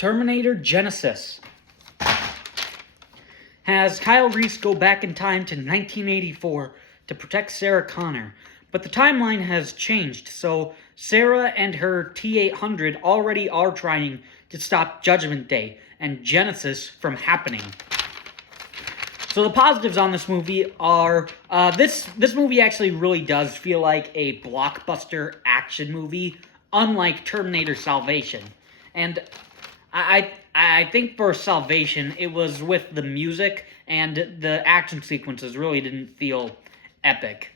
Terminator Genisys has Kyle Reese go back in time to 1984 to protect Sarah Connor. But the timeline has changed, so Sarah and her T-800 already are trying to stop Judgment Day and Genisys from happening. So the positives on this movie are, this movie actually really does feel like a blockbuster action movie, unlike Terminator Salvation. And I think for Salvation, it was with the music and the action sequences really didn't feel epic.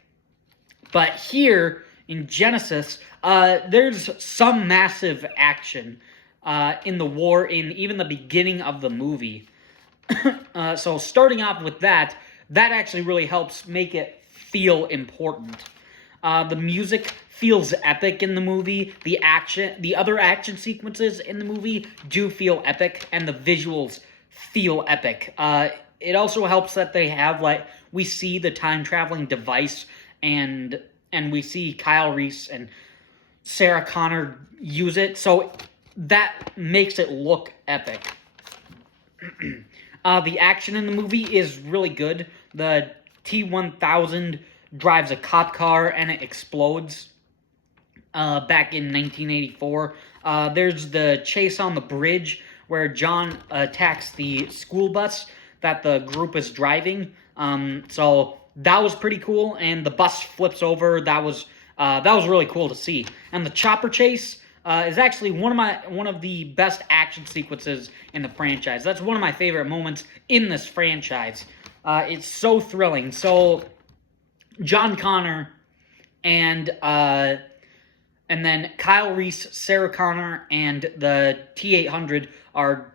But here, in Genisys, there's some massive action in the war, in even the beginning of the movie. So starting off with that actually really helps make it feel important. The music feels epic in the movie. The other action sequences in the movie do feel epic, and the visuals feel epic. It also helps that they have, we see the time-traveling device, and we see Kyle Reese and Sarah Connor use it, so that makes it look epic. The action in the movie is really good. The T-1000 drives a cop car and it explodes back in 1984. There's the chase on the bridge where John attacks the school bus that the group is driving. So that was pretty cool, and the bus flips over. That was really cool to see. And the chopper chase is actually one of the best action sequences in the franchise. That's one of my favorite moments in this franchise. It's so thrilling. So John Connor and then Kyle Reese, Sarah Connor, and the T-800 are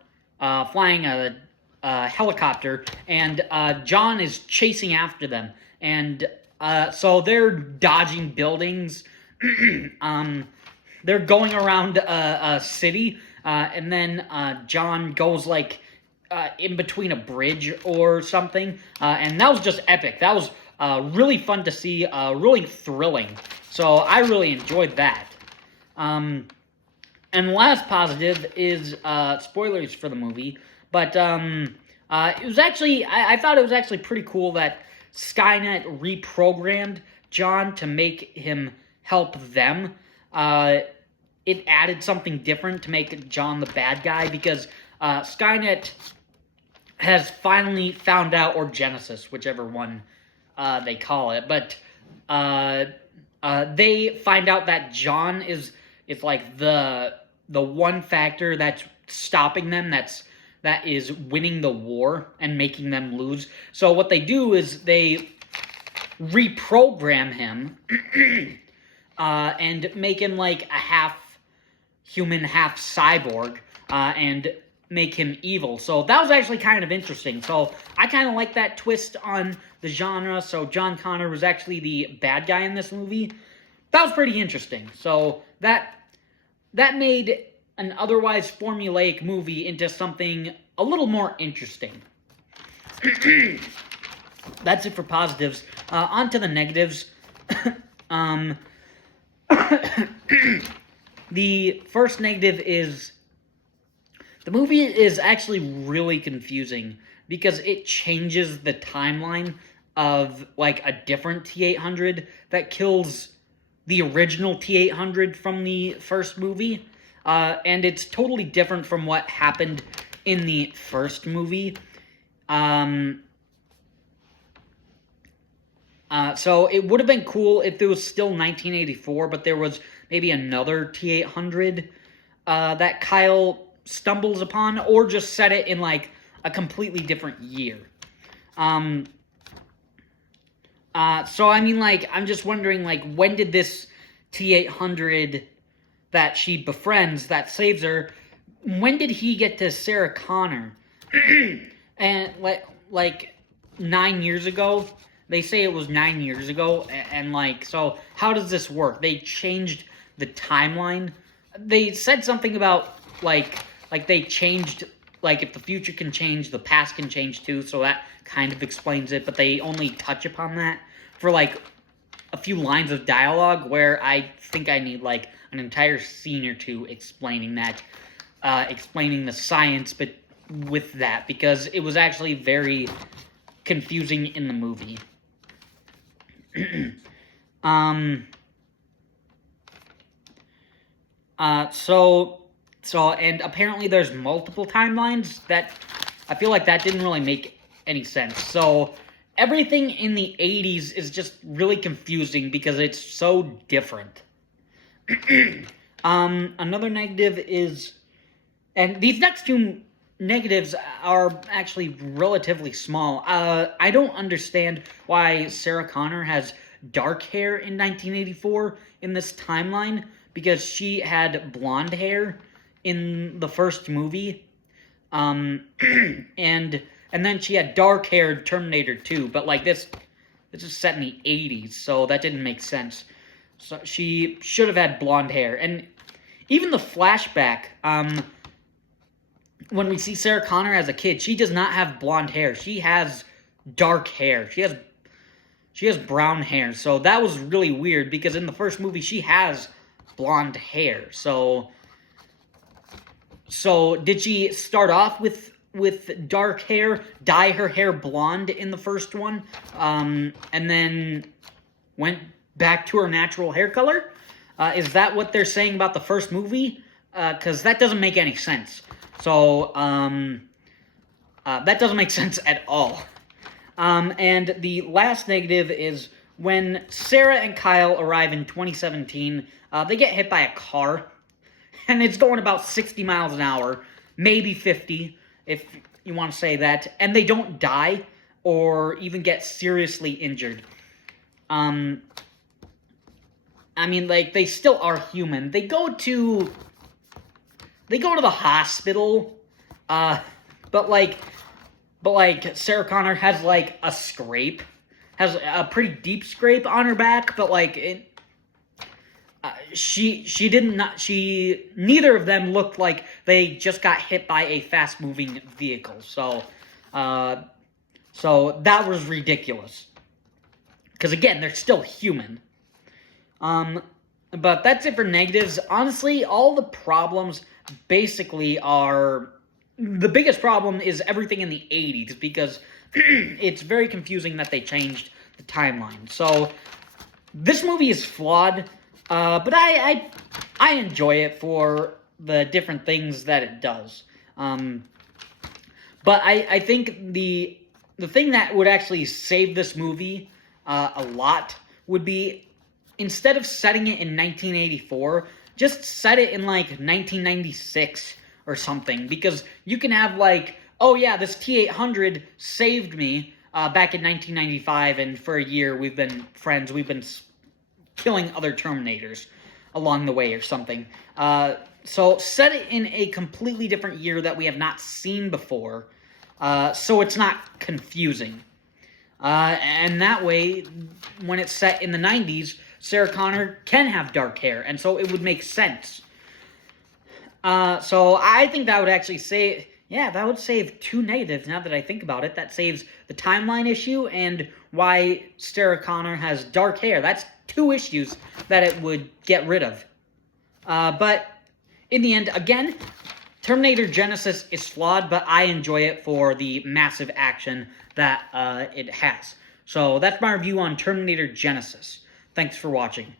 flying a helicopter, and John is chasing after them. And so they're dodging buildings. They're going around a city, and then John goes in between a bridge or something, and that was just epic. That was really fun to see, really thrilling. So I really enjoyed that. And the last positive is spoilers for the movie, but it was actually, I thought it was actually pretty cool that Skynet reprogrammed John to make him help them. It added something different to make John the bad guy, because Skynet has finally found out, or Genisys, whichever one they call it, but they find out that John is like the one factor that's stopping them, that is winning the war and making them lose. So what they do is they reprogram him and make him like a half human, half cyborg, and make him evil. So that was actually kind of interesting. So I kind of like that twist on the genre. So John Connor was actually the bad guy in this movie. That was pretty interesting. So that made an otherwise formulaic movie into something a little more interesting. That's it for positives. On to the negatives. The first negative is the movie is actually really confusing because it changes the timeline of a different T-800 that kills the original T-800 from the first movie. And it's totally different from what happened in the first movie. So it would have been cool if it was still 1984, but there was maybe another T-800 that Kyle stumbles upon, or just set it in a completely different year. So I mean, I'm just wondering, when did this T-800 that she befriends, that saves her, when did he get to Sarah Connor? And 9 years ago? They say it was 9 years ago, and so how does this work? They changed the timeline. They said something about they changed, if the future can change, the past can change too, so that kind of explains it, but they only touch upon that for a few lines of dialogue, where I think I need an entire scene or two explaining that. explaining the science but with that, because it was actually very confusing in the movie. And apparently there's multiple timelines. That I feel like that didn't really make any sense. So everything in the 80s is just really confusing because it's so different. Another negative is, and these next two negatives are actually relatively small. I don't understand why Sarah Connor has dark hair in 1984 in this timeline, because she had blonde hair in the first movie. And then she had dark hair in Terminator 2, but like this is set in the 80s, so that didn't make sense. So she should have had blonde hair. And even the flashback, when we see Sarah Connor as a kid, she does not have blonde hair. She has dark hair. She has brown hair. So that was really weird, because in the first movie she has blonde hair. So did she start off with dark hair, dye her hair blonde in the first one, and then went back to her natural hair color? Is that what they're saying about the first movie? Because that doesn't make any sense. So, that doesn't make sense at all. And the last negative is when Sarah and Kyle arrive in 2017, they get hit by a car, and it's going about 60 miles an hour, maybe 50, if you want to say that, and they don't die or even get seriously injured. I mean, like, they still are human. They go to the hospital, but Sarah Connor has, like, a scrape, has a pretty deep scrape on her back, but, like, neither of them looked like they just got hit by a fast-moving vehicle, so that was ridiculous. Because, again, they're still human. But that's it for negatives. Honestly, all the problems basically are... The biggest problem is everything in the 80s, because it's very confusing that they changed the timeline. So, this movie is flawed, but I enjoy it for the different things that it does. But I think the thing that would actually save this movie a lot would be, instead of setting it in 1984, just set it in, like, 1996 or something. Because you can have, like, oh yeah, this T-800 saved me back in 1995, and for a year we've been friends, we've been killing other Terminators along the way or something. So set it in a completely different year that we have not seen before, so it's not confusing. And that way, when it's set in the 90s, Sarah Connor can have dark hair, and so it would make sense. So I think that would actually save... Yeah, that would save two negatives, now that I think about it. That saves the timeline issue and why Sarah Connor has dark hair. That's two issues that it would get rid of. But in the end, again, Terminator Genisys is flawed, but I enjoy it for the massive action that it has. So that's my review on Terminator Genisys. Thanks for watching.